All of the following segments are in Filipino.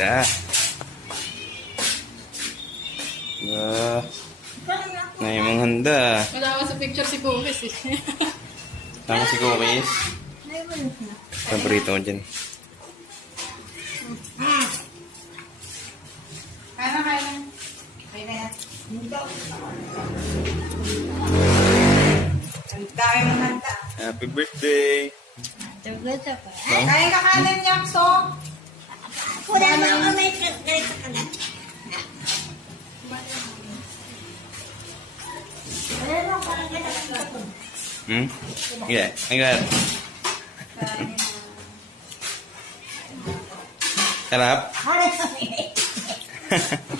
sila. Ngayon mga handa. Wala sa picture si Cookies eh. Tama si Cookies. Paborito ko dyan. Kaya na. Kaya na yan. Ang dami mong handa. Happy birthday! Kaya ka kanin niya, so. Wala na ako may ganito ka na. Wala na ako parang ganito ka na. Yeah, I got it. Sarap? Parang sa pinit.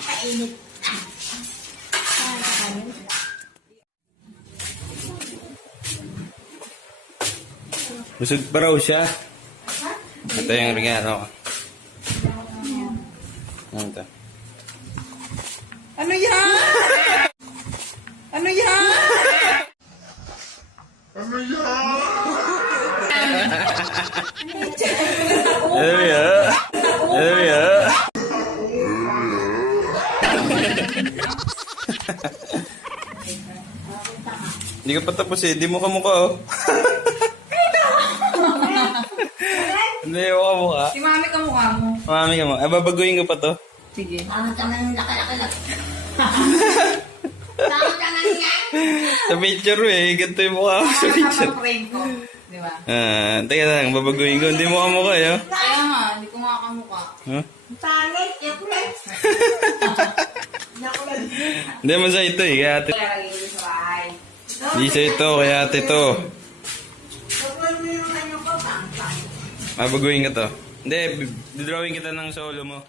Kainit. Busog pa raw siya. Ito yung regalo ko. Ano ito? Ano yan? Ano yan? Ano yan? Ano yan? Hindi ka pa tapos eh. Hindi mo kamukha oh. Hindi mo kamukha. Si mami ka mukha mo. Mami ka mo. Babaguhin ko pa to. Sige. Tama ng laki-laki lang. Tama niya. Sa picture eh. Ganito yung mukha ko sa picture. Frame ko. Di ba? Teka lang. Babaguhin ko. Hindi mo kamukha eh. Oh. Kaya nga, hindi ko nga kamukha. Huh? Pangit. Yakulat. Yakulat. Hindi mo sa ito eh. Kaya ate. Kaya lagi ko sa bahay. Hindi sa ito. Kaya ate to. Yakulat mo yung ano ko. Pang-pang. Babaguhin ka to. Hindi. Drawing kita ng solo mo.